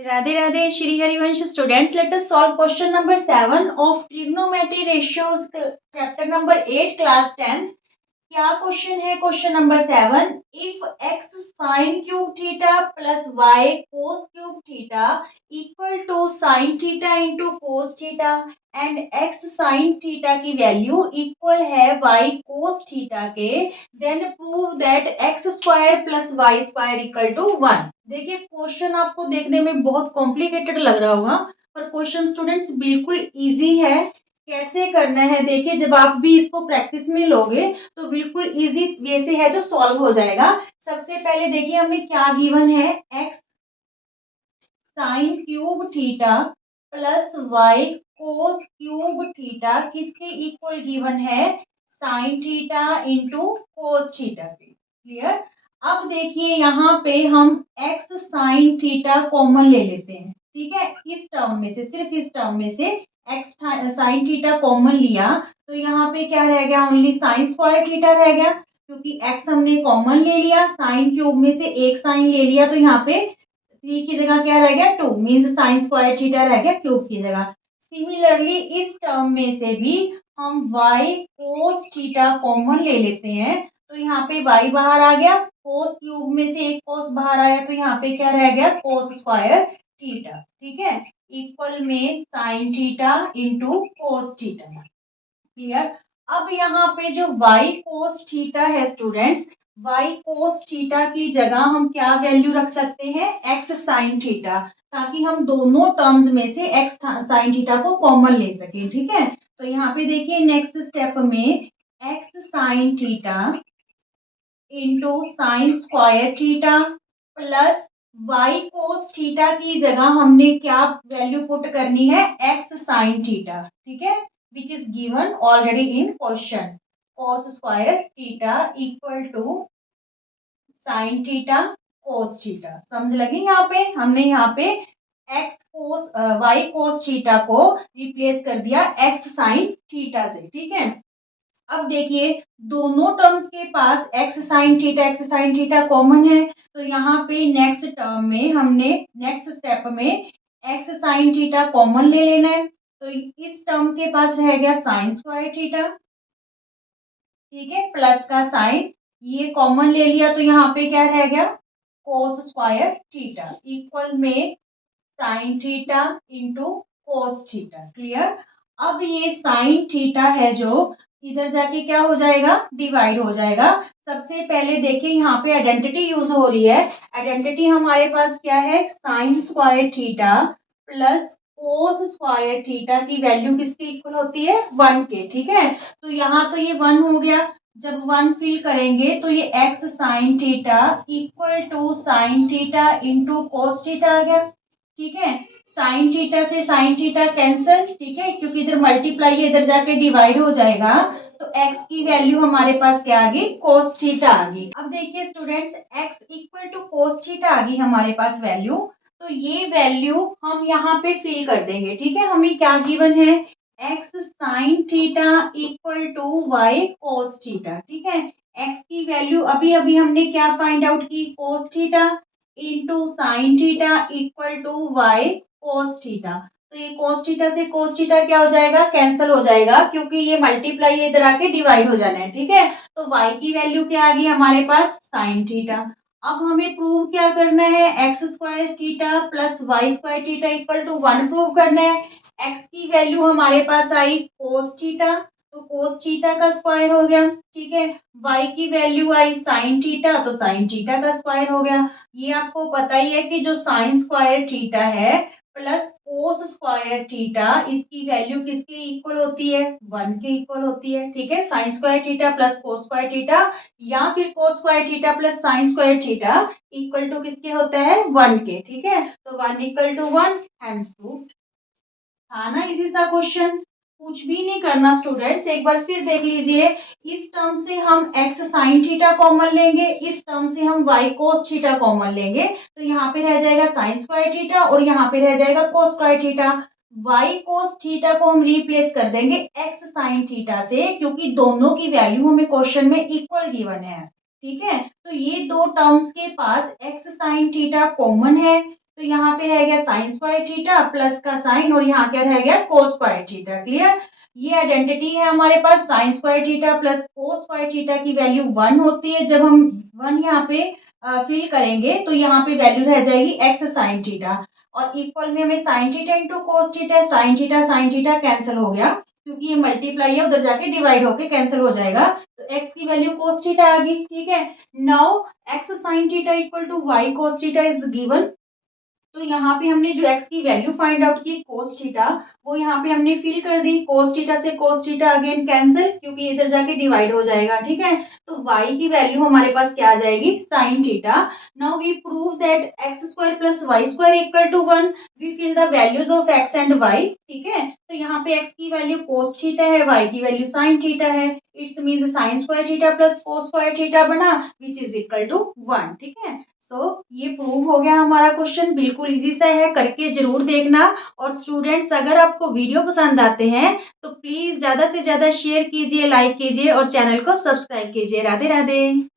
Radhe Radhe Shri Harivansh students, let us solve question number 7 of trigonometry ratios chapter number 8 class 10। क्या question है? Question number 7, if x sine cube theta plus y cos cube theta equal to sine theta into cos theta and x sine theta की value इक्वल है y cos theta के, then prove that x square plus y square equal to 1। देखिए question आपको देखने में बहुत complicated लग रहा होगा, पर क्वेश्चन स्टूडेंट्स बिल्कुल इजी है। कैसे करना है देखिए, जब आप भी इसको प्रैक्टिस में लोगे तो बिल्कुल इजी वे से है जो सॉल्व हो जाएगा। सबसे पहले देखिए हमें क्या गिवन है, x sine cube theta plus y cos cube theta किसके इक्वल गिवन है, sine theta into cos theta के। क्लियर। अब देखिए यहाँ पे हम एक्स साइन थीटा कॉमन ले लेते हैं, ठीक है। इस टर्म में से, सिर्फ इस टर्म में से एक्स साइन थीटा कॉमन लिया तो यहाँ पे क्या रह गया, ओनली साइन स्क्वायर थीटा रह गया, क्योंकि एक्स हमने कॉमन ले लिया, साइन क्यूब में से एक साइन ले लिया तो यहाँ पे 3 की जगह क्या रह गया, 2 मीन्स साइन स्क्वायर थीटा रह गया क्यूब की जगह। सिमिलरली इस टर्म में से भी हम y कोस थीटा कॉमन ले लेते हैं तो यहाँ पे y बाहर आ गया, कोस क्यूब में से एक कोस बाहर आया तो यहाँ पे क्या रह गया, कोस स्क्वायर थीटा। ठीक है, इक्वल में sign theta into cos theta. Clear. अब यहाँ पे जो y कोस थीटा है स्टूडेंट्स, y कोस थीटा की जगह हम क्या वैल्यू रख सकते हैं, x साइन थीटा, ताकि हम दोनों टर्म्स में से x साइन थीटा को कॉमन ले सकें। ठीक है, तो यहाँ पे देखिए नेक्स्ट स्टेप में x sine theta into sign square theta plus y cos theta की जगह हमने क्या वैल्यू पुट करनी है, x साइन थीटा। ठीक है, which is given already in question, cos square theta equal to sin theta cos theta। समझ लगी? यहाँ पे हमने यहाँ पे x cos y cos theta को रिप्लेस कर दिया x sin theta से। ठीक है, अब देखिए दोनों टर्म्स के पास x sin थीटा कॉमन है, तो यहाँ पे नेक्स्ट टर्म में हमने नेक्स्ट स्टेप में x sin थीटा कॉमन ले लेना है, तो इस टर्म के पास रह गया साइन स्क्वायर थीटा। ठीक है, प्लस का साइन ये कॉमन ले लिया तो यहाँ पे क्या रह गया, कोस स्क्वायर थीटा इक्वल में sign theta into cos theta. Clear. अब ये साइन थीटा है जो इधर जाके क्या हो जाएगा, डिवाइड हो जाएगा। सबसे पहले देखिए यहाँ पे आइडेंटिटी यूज हो रही है, आइडेंटिटी हमारे पास क्या है, sine square theta plus cos square theta की वैल्यू किसके इक्वल होती है, 1 के। ठीक है, तो यहाँ तो ये 1 हो गया, जब 1 फिल करेंगे तो ये x sine theta equal to sine theta into cos theta आ गया। ठीक है, साइन थीटा से साइन थीटा कैंसल, ठीक है, क्योंकि इधर मल्टीप्लाई है इधर जाके डिवाइड हो जाएगा, तो x की वैल्यू हमारे पास क्या आ गई, कोस थीटा आ गई। अब देखिए students, x equal to cos theta आ गई हमारे पास वैल्यू, तो ये वैल्यू हम यहाँ पे फिल कर देंगे। ठीक है, हमें क्या गिवन है, x sine theta equal to y cos theta. ठीक है, x की वैल्यू अभी अभी हमने क्या फाइंड आउट की, cos theta into sine theta equal to y cos theta. तो ये कोस थीटा से कोस थीटा क्या हो जाएगा, कैंसिल हो जाएगा, क्योंकि ये मल्टीप्लाई इधर आके डिवाइड हो जाना है। ठीक है, तो y की वैल्यू क्या आ गई हमारे पास, साइन थीटा। अब हमें प्रूव क्या करना है, x square theta plus y square theta equal to 1 prove करना है। एक्स की वैल्यू हमारे पास आई कोस थीटा, तो कोस थीटा का स्क्वायर हो गया। ठीक है, y की वैल्यू आई साइन थीटा, तो साइन थीटा का स्क्वायर हो गया। ये आपको पता ही है कि जो साइन स्क्वायर थीटा है प्लस कोस स्क्वायर थीटा, इसकी वैल्यू किसके इक्वल होती है, 1 के इक्वल होती है। ठीक है, sine square theta plus cos square theta या फिर cos square theta plus sine square theta equal to किसके होता है, 1 के। ठीक है, तो 1 इक्वल टू 1 हैंस प्रूव्ड। था ना इसी सा क्वेश्चन, कुछ भी नहीं करना स्टूडेंट्स, एक बार फिर देख लीजिए। इस टर्म से हम x साइन थीटा कॉमन लेंगे, इस टर्म से हम y कोस थीटा कॉमन लेंगे, तो यहाँ पे रह जाएगा साइन स्क्वायर थीटा और यहाँ पे रह जाएगा कोस square theta. y cos theta को हम रिप्लेस कर देंगे x साइन थीटा से, क्योंकि दोनों की वैल्यू हमें क्वेश्चन में इक्वल गिवन है। ठीक है, तो ये दो टर्म्स के पास x साइन थीटा कॉमन है, तो यहाँ पे रह गया स्क्वायर थीटा प्लस का साइन और यहाँ क्या रह गया कोस स्क्वायर थीटा। क्लियर। ये आइडेंटिटी है हमारे पास sine square theta plus cos square theta की वैल्यू 1 होती है। जब हम 1 यहाँ पे फिल करेंगे तो यहाँ पे वैल्यू रह जाएगी एक्स साइन थीटा और इक्वल में हमें sign theta into cos theta sine theta cancel हो गया क्योंकि ये मल्टीप्लाई है उधर जाके डिवाइड होके कैंसिल हो जाएगा तो x की वैल्यू कोस थीटा आ गई। ठीक है। Now x sine theta equal to y cos theta is given. तो यहाँ पे हमने जो x की वैल्यू फाइंड आउट की कोस थीटा वो यहाँ पे हमने फिल कर दी। कोस थीटा से कोस थीटा अगेन कैंसिल क्योंकि इधर जाके डिवाइड हो जाएगा। ठीक है। तो y की वैल्यू हमारे पास क्या आ जाएगी sine theta. Now we prove that x square plus y square equal to 1। We fill the values of x and y। ठीक है। तो यहाँ पे x की वैल्यू कोस थीटा है y की वैल्यू साइन थीटा है। It's means sine square theta plus cos square theta बना विच इज इक्वल टू 1। ठीक है। ये प्रूव हो गया हमारा क्वेश्चन। बिल्कुल इजी सा है, करके जरूर देखना। और स्टूडेंट्स अगर आपको वीडियो पसंद आते हैं तो प्लीज ज्यादा से ज्यादा शेयर कीजिए, लाइक कीजिए और चैनल को सब्सक्राइब कीजिए। राधे राधे।